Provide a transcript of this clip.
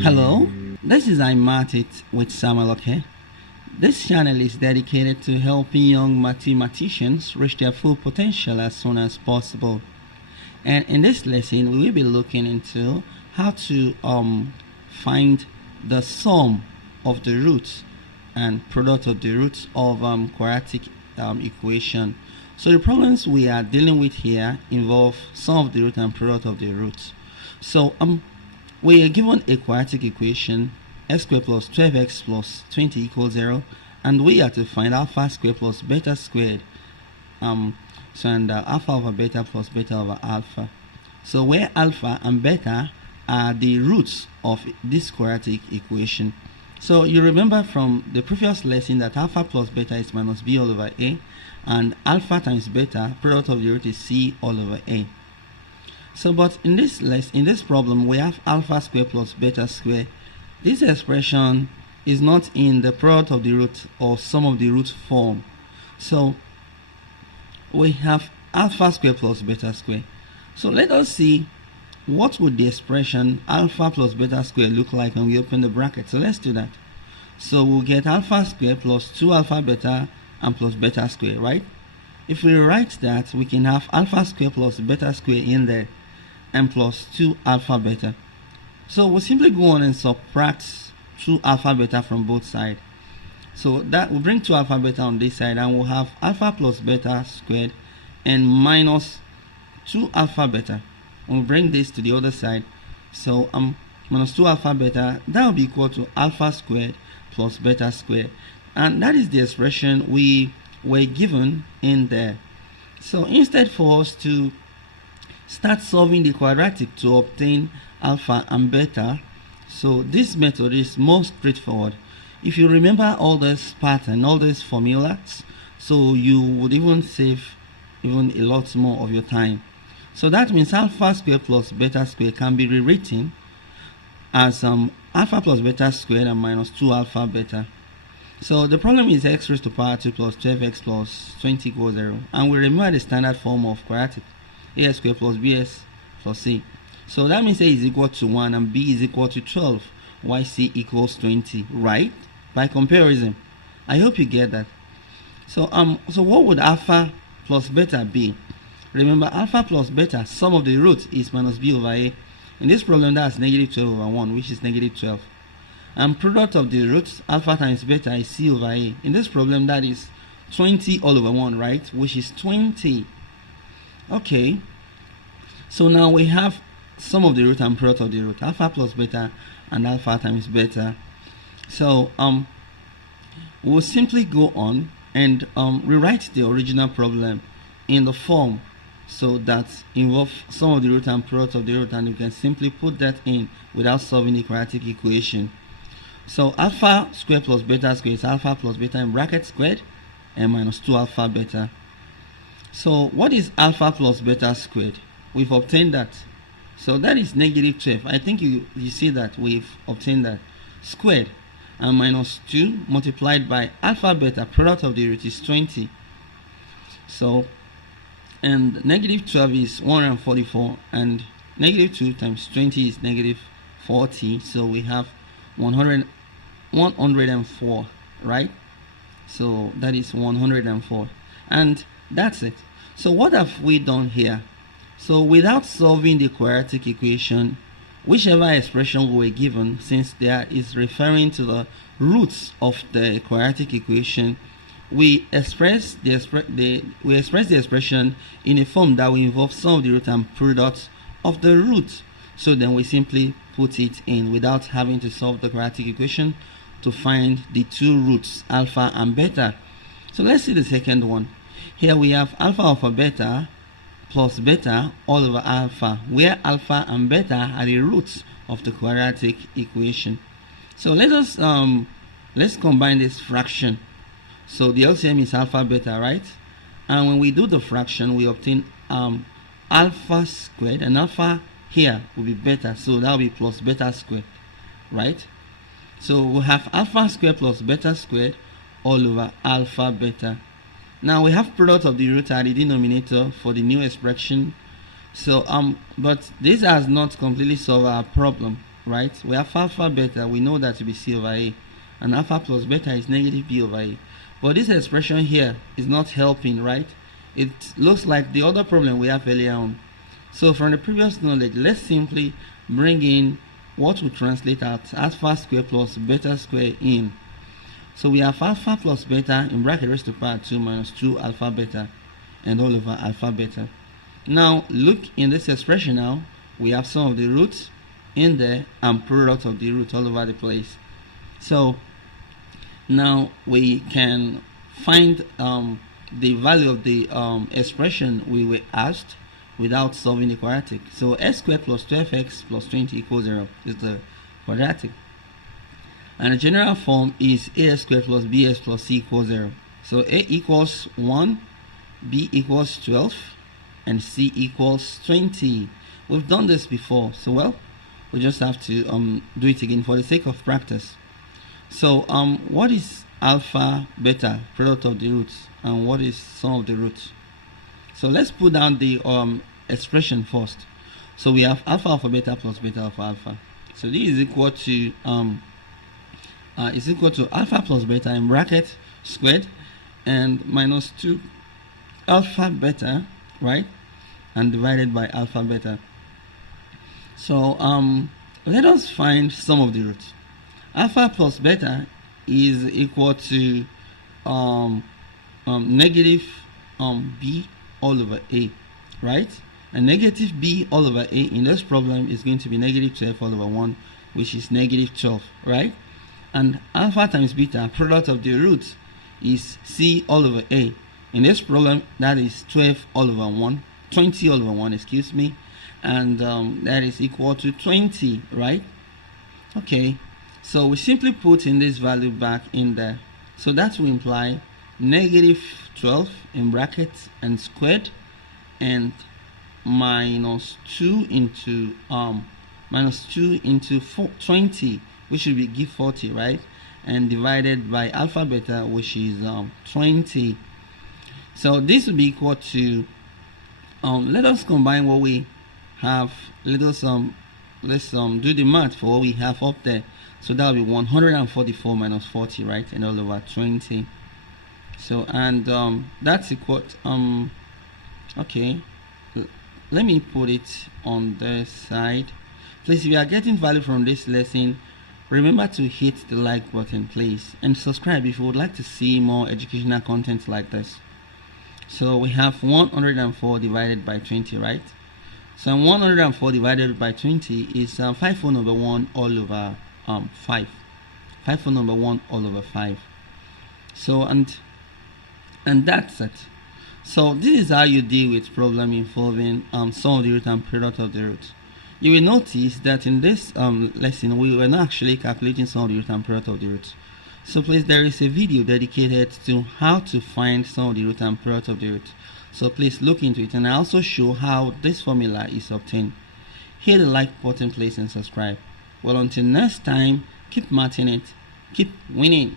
Hello, this is iMathit with Samuel, okay? This channel is dedicated to helping young mathematicians reach their full potential as soon as possible. And in this lesson, we will be looking into how to find the sum of the roots and product of the roots of quadratic equation. So the problems we are dealing with here involve sum of the root and product of the roots. So we are given a quadratic equation, x squared plus 12x plus 20 equals 0, and we are to find alpha squared plus beta squared. Alpha over beta plus beta over alpha. So where alpha and beta are the roots of this quadratic equation. So you remember from the previous lesson that alpha plus beta is minus b all over a, and alpha times beta, product of the root is c all over a. So but in this problem we have alpha squared plus beta squared. This expression is not in the product of the root or sum of the root form. So we have alpha squared plus beta squared. So let us see what would the expression alpha plus beta squared look like when we open the bracket. So let's do that. So we'll get alpha squared plus 2 alpha beta and plus beta squared, right? If we write that, we can have alpha squared plus beta squared in there and plus 2 alpha beta. So we'll simply go on and subtract 2 alpha beta from both sides. So that will bring 2 alpha beta on this side, and we'll have alpha plus beta squared and minus 2 alpha beta. We'll bring this to the other side. So minus 2 alpha beta, that will be equal to alpha squared plus beta squared. And that is the expression we were given in there. So instead for us to start solving the quadratic to obtain alpha and beta, so this method is more straightforward. If you remember all this pattern, all these formulas, so you would even save even a lot more of your time. So that means alpha squared plus beta squared can be rewritten as alpha plus beta squared and minus 2 alpha beta. So the problem is x raised to power 2 plus 12x plus 20 equals 0. And we remember the standard form of quadratic, ax squared plus bs plus c. So that means a is equal to 1 and b is equal to 12, while c equals 20, right? By comparison. I hope you get that. So what would alpha plus beta be? Remember, alpha plus beta, sum of the roots is minus b over a. In this problem, that's negative 12 over 1, which is negative 12. And product of the roots, alpha times beta, is c over a. In this problem, that is 20 all over 1, right? Which is 20. Okay. So now we have sum of the root and product of the root, alpha plus beta and alpha times beta. So we'll simply go on and rewrite the original problem in the form so that involve sum of the root and product of the root, and you can simply put that in without solving the quadratic equation. So alpha squared plus beta squared is alpha plus beta in bracket squared and minus 2 alpha beta. So what is alpha plus beta squared? We've obtained that. So that is negative 12. I think you see that we've obtained that. Squared and minus 2 multiplied by alpha beta, product of the root is 20. So, and negative 12 is 144, and negative 2 times 20 is negative 40. So we have 104, right? So that is 104, and that's it. So what have we done here? So without solving the quadratic equation, whichever expression we were given, since there is referring to the roots of the quadratic equation, we express the expression in a form that will involve sum of the root and product of the root. So then we simply put it in without having to solve the quadratic equation to find the two roots, alpha and beta. So let's see the second one. Here we have alpha over beta plus beta all over alpha, where alpha and beta are the roots of the quadratic equation. So let's combine this fraction. So the LCM is alpha beta, right? And when we do the fraction, we obtain alpha squared, and alpha here will be beta, so that will be plus beta squared, right? So we have alpha squared plus beta squared all over alpha beta. Now we have product of the root at the denominator for the new expression. So but this has not completely solved our problem, right? We have alpha beta, we know that to be c over a, and alpha plus beta is negative b over a. But this expression here is not helping, right? It looks like the other problem we have earlier on. So from the previous knowledge, let's simply bring in what will translate as alpha square plus beta square in. So we have alpha plus beta in bracket raised to power 2 minus 2 alpha beta and all over alpha beta. Now look in this expression now, we have some of the roots in there and product of the root all over the place. So now we can find the value of the expression we were asked without solving the quadratic. So x squared plus 12x plus 20 equals 0 is the quadratic. And the general form is ax squared plus bx plus c equals 0. So a equals 1, b equals 12, and c equals 20. We've done this before, so well, we just have to do it again for the sake of practice. So what is alpha beta, product of the roots, and what is sum of the roots? So let's put down the expression first. So we have alpha alpha beta plus beta alpha alpha. So this is equal to alpha plus beta in bracket squared and minus 2 alpha beta, right, and divided by alpha beta. So let us find sum of the roots. Alpha plus beta is equal to negative b all over a, right? And negative b all over a in this problem is going to be negative 12 all over 1, which is negative 12, right? And alpha times beta, product of the roots, is c all over a. In this problem, that is 12 all over 1, 20 all over 1, excuse me, and that is equal to 20, right? Okay, so we simply put in this value back in there. So that will imply negative 12 in brackets and squared and minus 2 into 20, which will be give 40, right? And divided by alpha beta, which is 20. So this will be equal to let us combine what we have. Let's do the math for what we have up there. So that will be 144 minus 40, right? And all over 20. So and that's equal okay, let me put it on this side. Please, if you are getting value from this lesson, remember to hit the like button, please, and subscribe if you would like to see more educational content like this. So we have 104 divided by 20, right? So 104 divided by 20 is 5 over 1 all over 5. 5 over 1 all over 5. So and that's it. So this is how you deal with problem involving sum of the root and product of the root. You will notice that in this lesson we were not actually calculating sum of the root and product of the root. So please, there is a video dedicated to how to find sum of the root and product of the root. So please look into it, and I also show how this formula is obtained. Hit the like button, please, and subscribe. Well, until next time, keep mathing it, keep winning.